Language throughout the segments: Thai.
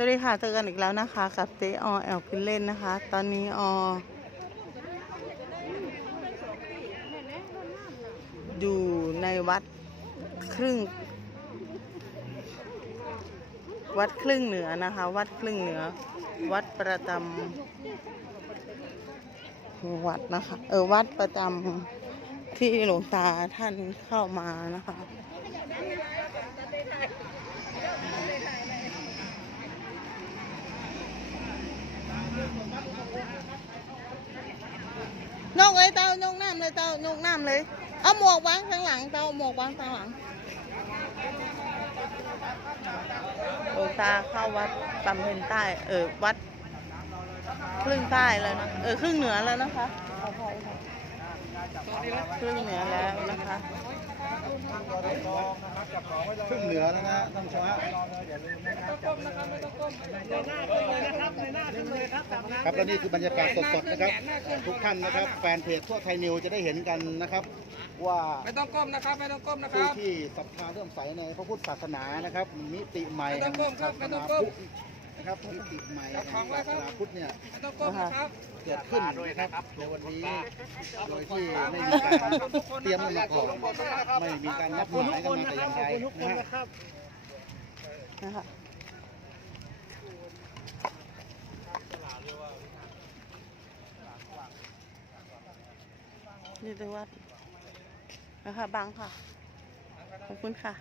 สวัสดีค่ะเจอกันอีกแล้วนะคะ กับเจอแอลกินเล่นนะคะ ตอนนี้ออยู่ในวัดครึ่ง วัดครึ่งเหนือนะคะ วัดครึ่งเหนือ วัดประจำวัดนะคะ เออวัดประจำที่หลวงตาท่านเข้ามานะคะ นกเลยเต้านกน้ำเลยเต้านกน้ำเลย เอาหมวกวางข้างหลังเต้าหมวกวางข้างหลังหลวงตาเข้าวัดบำเพ็ญใต้ เออวัดครึ่งใต้แล้วนะ เออครึ่งเหนือแล้วนะคะขออภัยค่ะครึ่งเหนือแล้วนะคะ ครึ่งเหนือแล้วนะท่านผู้ชมฮะครับและนี่คือบรรยากาศสดๆนะครับ ทุกท่านนะครับ แฟนเพจทั่วไทยนิวจะได้เห็นกันนะครับ ว่าไม่ต้องก้มนะครับไม่ต้องก้มนะคผู้รับ ที่ศรัทธาเริ่อมใสในพระพุทธศาสนานะครับมิติใหม่ไม่ต้องก้มครับแห่งศาสไม่ต้นาองก้มพุทธ นะครับมิติใหม่แห่งศาสนาพุทธเนี่ยไม่ต้องก้มนะครับเกิดขึ้นนะครับในวันนี้โดยที่ไม่มีการเตรียมกันมาก่อนไม่มีการนัดหมายกันมาแต่อย่างใดนะฮะนะคะนี่ตัววัดนะคะบังค่ะ ขอบคุณค่ะ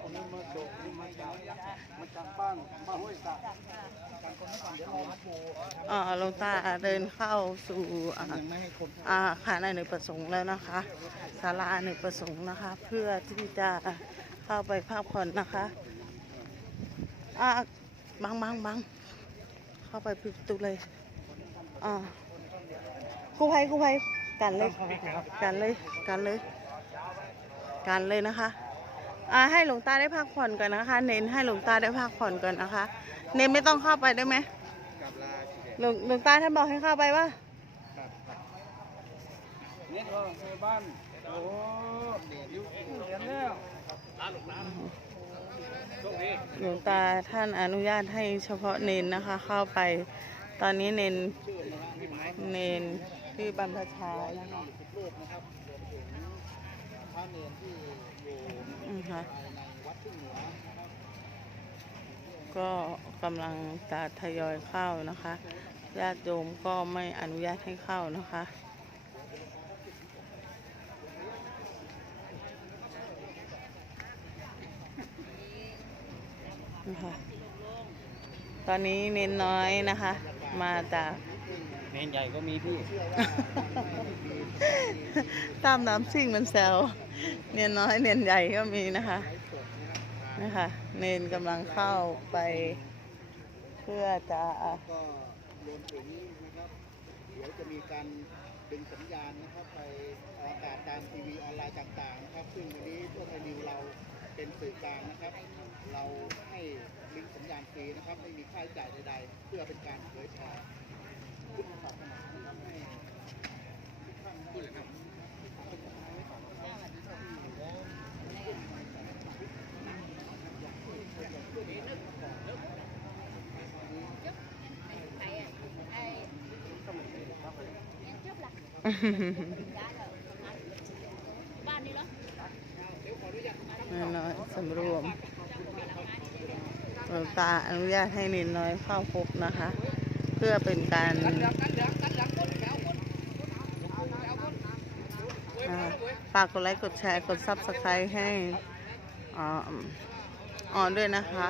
คนนั้นมาโดดมาจากมา จากบ้านบ้าห้วยสักการคนนั้นก่อนเดี๋ยวรอรับโบอ่าลงตาเดินเข้าสู่อ่ายังไม่ให้คนอาคารอเนกประสงค์แล้วนะคะศาลาอเนกประสงค์นะคะ เพื่อที่จะเข้าไปพักผ่อนนะคะอ่าบังบังบังเข้าไปปิดประตูเลยอ่ากู้ภัยกู้ภัยกันเลยกันเลยกันเลยกันเลยนะคะ ให้หลวงตาได้พักผ่อนก่อนนะคะ เน้นให้หลวงตาได้พักผ่อนก่อนนะคะ เน้นไม่ต้องเข้าไปได้ไหมกับลาชีเดหลวงหลวงตาท่านบอกให้เข้าไปว่านี่ก็ในบ้านโอ้โหเห็นแล้วหลวงตาท่านอนุญาตให้เฉพาะเนนนะคะ เข้าไปตอนนี้เนนเนนที่บรรพชา ระเนรที่อยู่อือค่ะภายในวัดทุ่งเหนือนะครับก็กำลังจะทยอยเข้านะคะญาติโยมก็ไม่อนุญาตให้เข้านะคะ นะคะ ตอนนี้เน้นน้อยนะคะ มาจาก นใหญ่ก็มีพี่ ตามน้ำซิ่งมันแซวเนียนน้อยเนียนใหญ่ก็มีนะคะนะคะ เนนกำลังเข้าไป เพื่อจะก็รวมถึงนะครับเดี๋ยวจะมีการดึงสัญญาณนะครับไปออกอากาศตามทีวีออนไลน์ต่างๆนะครับ ซึ่งวันนี้ตัวไทยนิวเราเป็นสื่อกลางนะครับ เราให้ลิงก์สัญญาณฟรีนะครับ ไม่มีค่าใช้จ่ายใดๆ เพื่อเป็นการเผยแพร่พุทธศาส นานะครับให้ทุกท่านได้รับเนนน้อยสำรวมหลวงตาอนุญาตให้เนนน้อยเข้าพบนะคะ เพื่อเป็นการฝากกดไลค์กดแชร์กดซับสไครต์ให้อ่าออนด้วยนะคะ